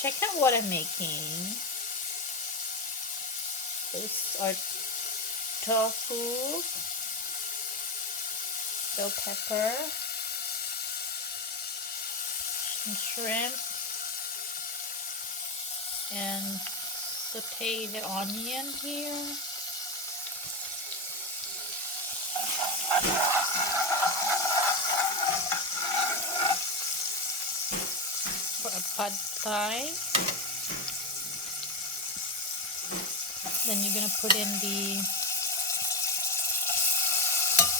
check out what I'm making. Those are tofu, bell pepper, some shrimp, and saute the onion here. For a pad thai. Then you're gonna put in the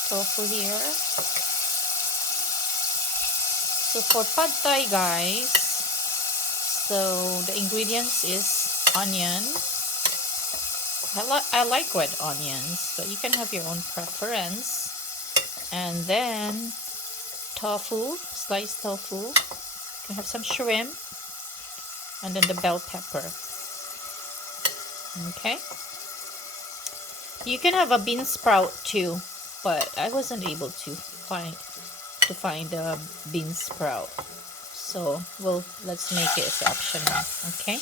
tofu here. So for pad thai, guys, so the ingredients is onion. I like red onions, but you can have your own preference. And then tofu, sliced tofu. You can have some shrimp, and then the bell pepper. Okay. You can have a bean sprout too, but I wasn't able to find a bean sprout. So let's make it as optional. Okay.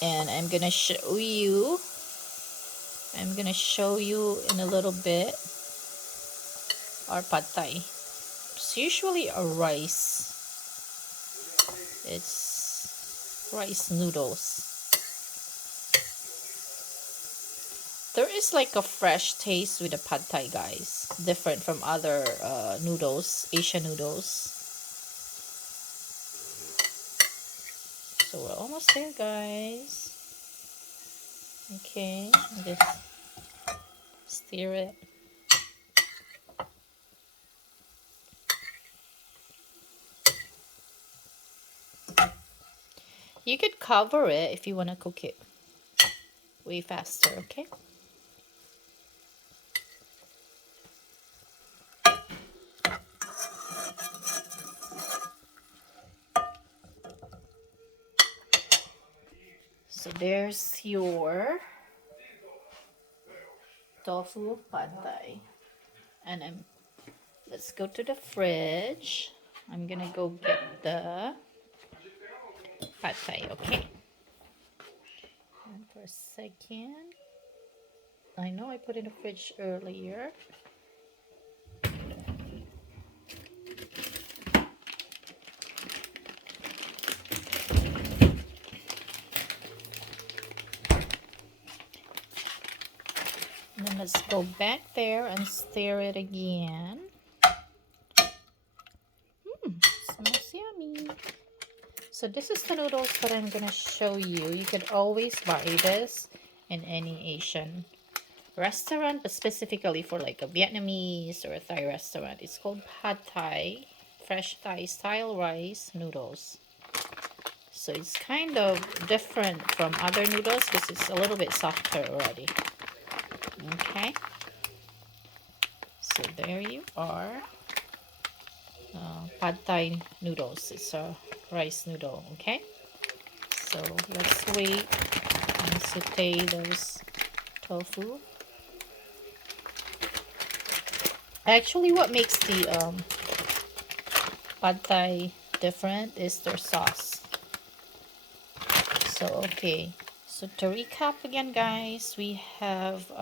And I'm gonna show you in a little bit our pad thai. It's usually a rice. It's rice noodles. There is like a fresh taste with the pad thai, guys. Different from other noodles, Asian noodles. So we're almost there, guys. Okay, just stir it. You could cover it if you want to cook it way faster, okay? So there's your tofu pad thai. And let's go to the fridge. I'm gonna go get the pad thai, okay? And for a second. I know I put in the fridge earlier. And then let's go back there and stir it again. Smells yummy. So this is the noodles that I'm gonna show you. You could always buy this in any Asian restaurant, but specifically for like a Vietnamese or a Thai restaurant. It's called pad thai, fresh Thai style rice noodles. So it's kind of different from other noodles because it's a little bit softer already. Okay, so there you are. Pad thai noodles. It's a rice noodle. Okay, so let's wait and saute those tofu. Actually, what makes the pad thai different is their sauce. So okay, so to recap again, guys, we have 3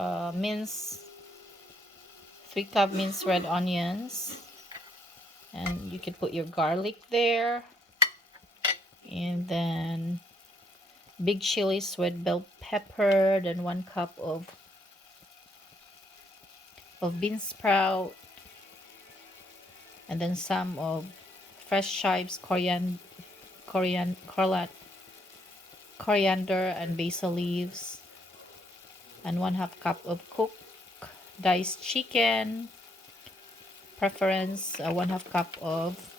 cup minced red onions, and you can put your garlic there, and then big chilies with bell pepper, then 1 cup of bean sprout, and then some of fresh chives, coriander and basil leaves, and 1/2 cup of cooked diced chicken, preference 1/2 cup of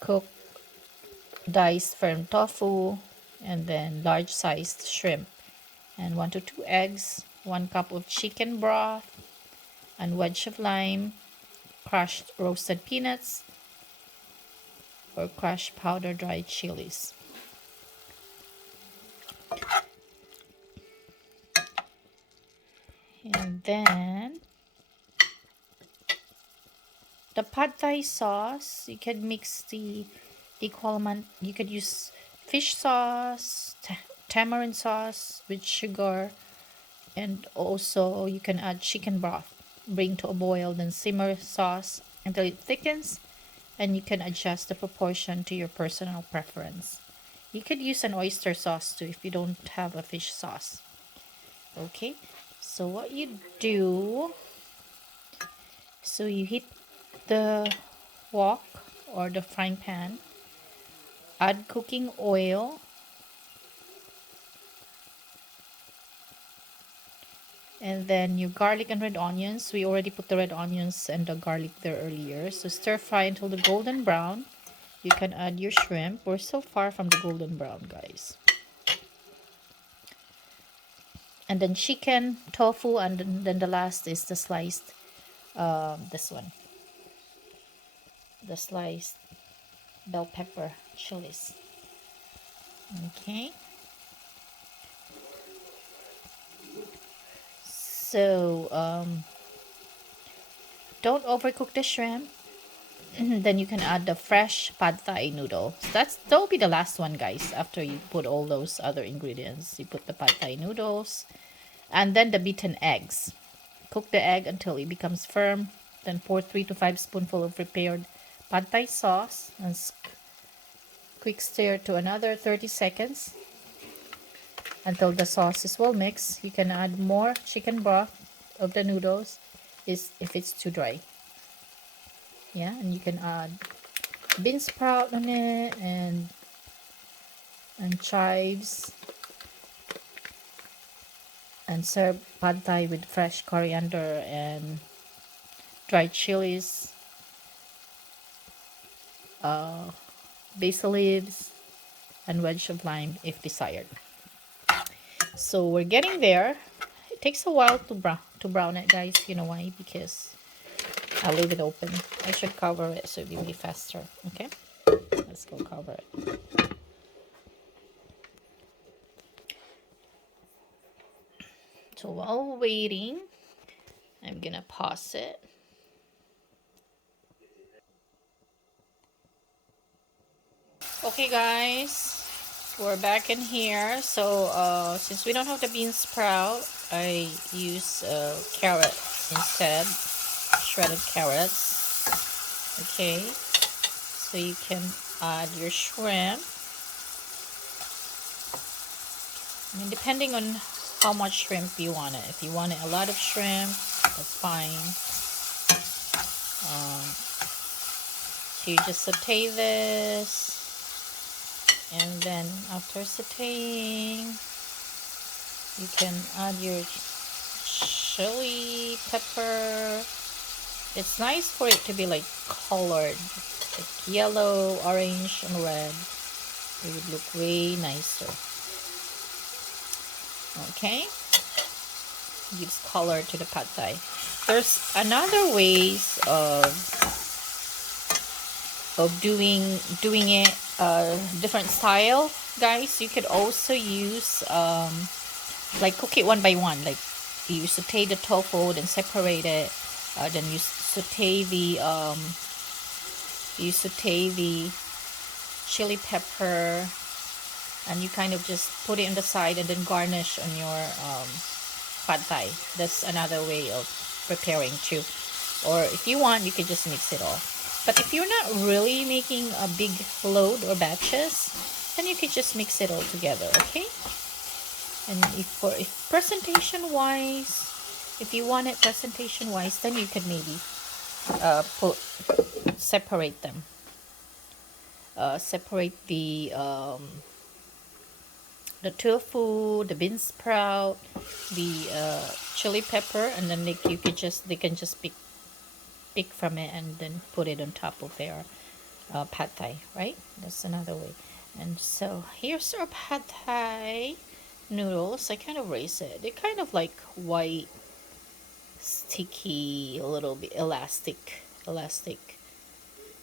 cooked diced firm tofu, and then large sized shrimp, and 1 to 2 eggs, 1 cup of chicken broth, and wedge of lime, crushed roasted peanuts, or crushed powdered dried chilies. And then the pad thai sauce, you can mix the equal amount. You could use fish sauce, tamarind sauce with sugar, and also you can add chicken broth. Bring to a boil, then simmer sauce until it thickens, and you can adjust the proportion to your personal preference. You could use an oyster sauce too if you don't have a fish sauce. Okay, so what you do, so you heat the wok or the frying pan, add cooking oil, and then your garlic and red onions. We already put the red onions and the garlic there earlier. So stir fry until the golden brown. You can add your shrimp. We're so far from the golden brown, guys. And then chicken, tofu, and then the last is the sliced, this one, the sliced bell pepper chilies. Okay. So don't overcook the shrimp. Then you can add the fresh pad thai noodle. So that'll be the last one, guys. After you put all those other ingredients, you put the pad thai noodles, and then the beaten eggs. Cook the egg until it becomes firm. Then pour 3 to 5 spoonful of prepared pad thai sauce and quick stir to another 30 seconds until the sauce is well mixed. You can add more chicken broth of the noodles if it's too dry. Yeah, and you can add bean sprout on it and chives, and serve pad thai with fresh coriander and dried chilies, basil leaves, and wedge of lime if desired. So we're getting there. It takes a while to brown it, guys. You know why? Because I'll leave it open. I should cover it so it'll be faster. Okay, let's go cover it. So while waiting, I'm gonna pause it. Okay, guys, we're back in here. So since we don't have the bean sprout, I use carrot instead, shredded carrots. Okay, so you can add your shrimp. I mean, depending on how much shrimp you want it. If you want it a lot of shrimp, that's fine. So you just saute this, and then after sauteing, you can add your chili pepper. It's nice for it to be like colored, like yellow, orange, and red. It would look way nicer. Okay, gives color to the pad thai. There's another ways of doing it, different style, guys. You could also use like cook it one by one. Like you saute the tofu, then separate it, then you saute the chili pepper, and you kind of just put it on the side and then garnish on your pad thai. That's another way of preparing too. Or if you want, you can just mix it all. But if you're not really making a big load or batches, then you could just mix it all together, okay? And if presentation wise, if you want it presentation wise, then you could maybe separate them. Separate the tofu, the bean sprout, the chili pepper, and then they can just pick from it and then put it on top of their pad thai, right? That's another way. And so here's our pad thai noodles. I kind of raise it. They're kind of like white, sticky, a little bit elastic,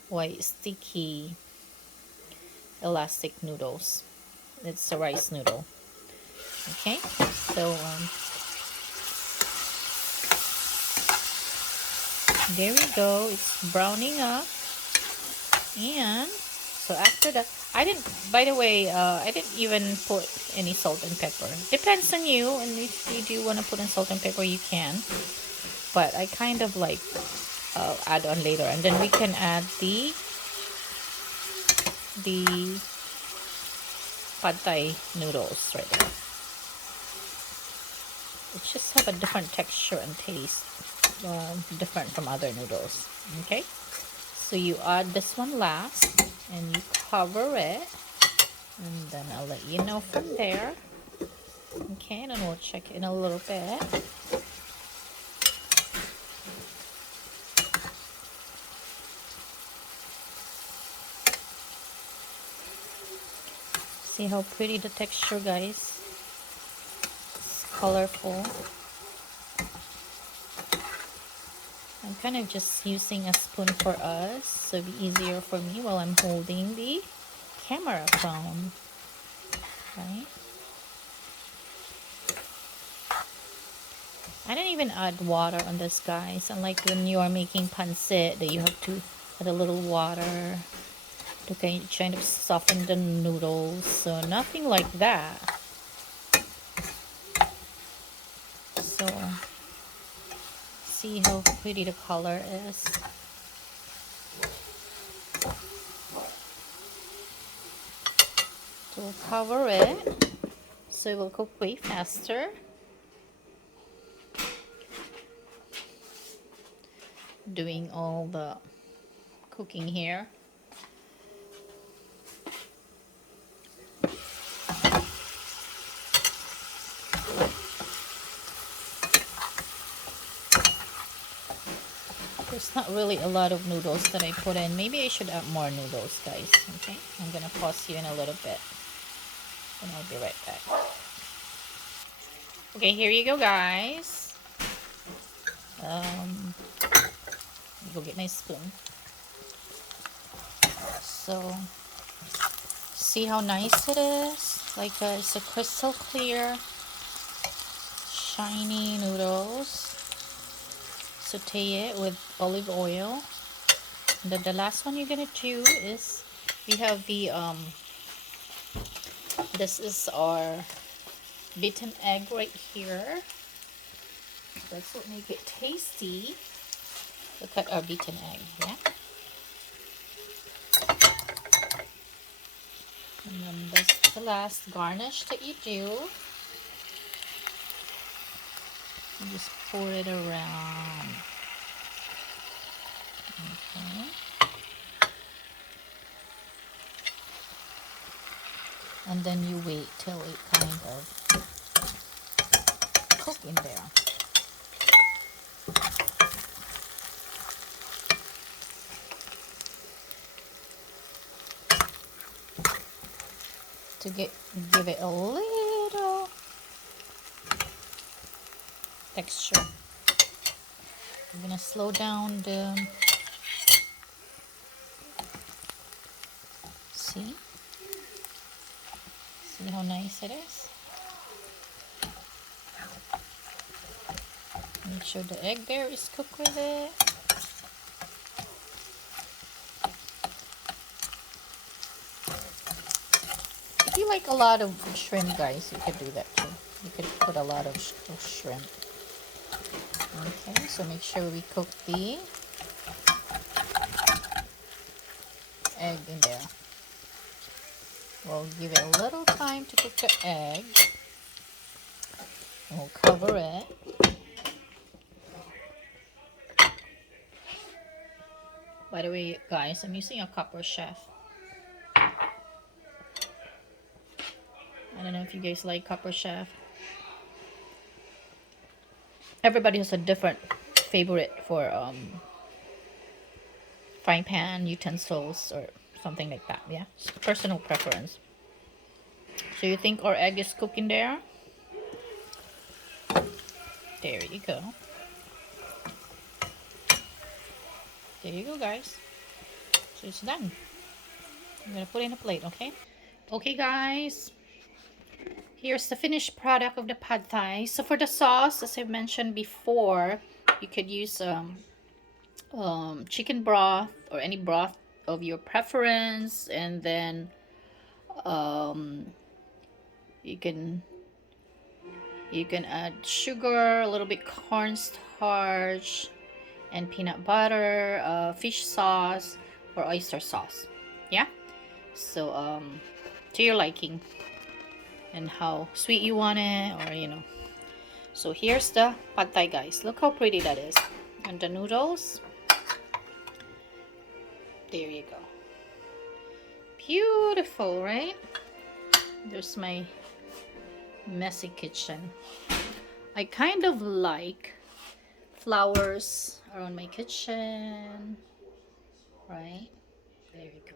white, sticky, elastic noodles. It's a rice noodle. Okay, so there we go. It's browning up, and So after that, I didn't, by the way, I didn't even put any salt and pepper. Depends on you, and if you do want to put in salt and pepper, you can. But I kind of like add on later, and then we can add the pad thai noodles right there. It just have a different texture and taste, different from other noodles. Okay, so you add this one last, and you cover it, and then I'll let you know from there. Okay, and then we'll check in a little bit. See how pretty the texture, guys. It's colorful. I'm kind of just using a spoon for us, so it'll be easier for me while I'm holding the camera phone. Right? I didn't even add water on this, guys. Unlike when you are making pancit, that you have to add a little water to kind of soften the noodles. So nothing like that. So see how pretty the color is. So we'll cover it so it will cook way faster. Doing all the cooking here. There's not really a lot of noodles that I put in. Maybe I should add more noodles, guys. Okay, I'm gonna pause you in a little bit, and I'll be right back. Okay, here you go, guys. Go get my spoon. So, see how nice it is? Like it's a crystal clear, shiny noodles. Saute it with olive oil. And then the last one you're gonna do is we have the this is our beaten egg right here. That's what make it tasty. Look at our beaten egg, yeah. And then that's the last garnish that you do. You just pour it around. Okay. And then you wait till it kind of cook in there. To give it a little texture. I'm gonna slow down the, see how nice it is. Make sure the egg there is cooked with it. If you like a lot of shrimp, guys, you could do that too. You could put a lot of shrimp. Okay, so make sure we cook the egg in there. We'll give it a little time to cook the egg. And we'll cover it. By the way, guys, I'm using a copper chef. I don't know if you guys like copper chef. Everybody has a different favorite for frying pan utensils or something like that. Yeah, it's personal preference. So you think our egg is cooking there? There you go. There you go, guys. So it's done. I'm gonna put it in a plate, okay? Okay, guys. Here's the finished product of the pad thai. So for the sauce, as I mentioned before, you could use chicken broth or any broth of your preference, and then um, you can add sugar, a little bit cornstarch, and peanut butter, fish sauce, or oyster sauce. Yeah. So to your liking and how sweet you want it, or So here's the pad thai, guys. Look how pretty that is. And the noodles. There you go. Beautiful, right? There's my messy kitchen. I kind of like flowers around my kitchen, right? There you go.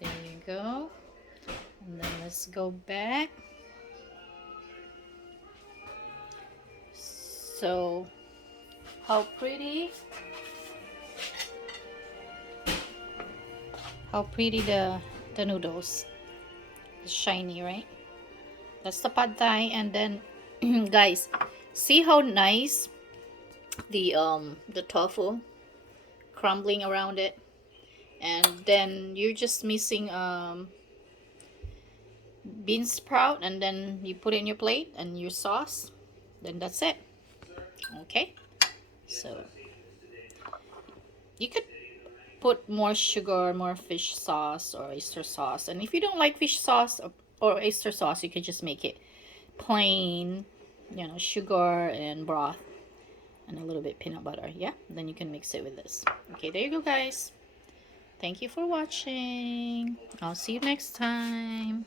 There you go. And then let's go back. So, how pretty? How pretty the noodles. It's shiny, right? That's the pad thai. And then guys, see how nice the tofu crumbling around it, and then you're just missing bean sprout, and then you put it in your plate and your sauce, then that's it. Okay, so you could put more sugar, more fish sauce or oyster sauce, and if you don't like fish sauce or oyster sauce, you could just make it plain, sugar and broth and a little bit peanut butter. Yeah, then you can mix it with this. Okay, there you go, guys. Thank you for watching. I'll see you next time.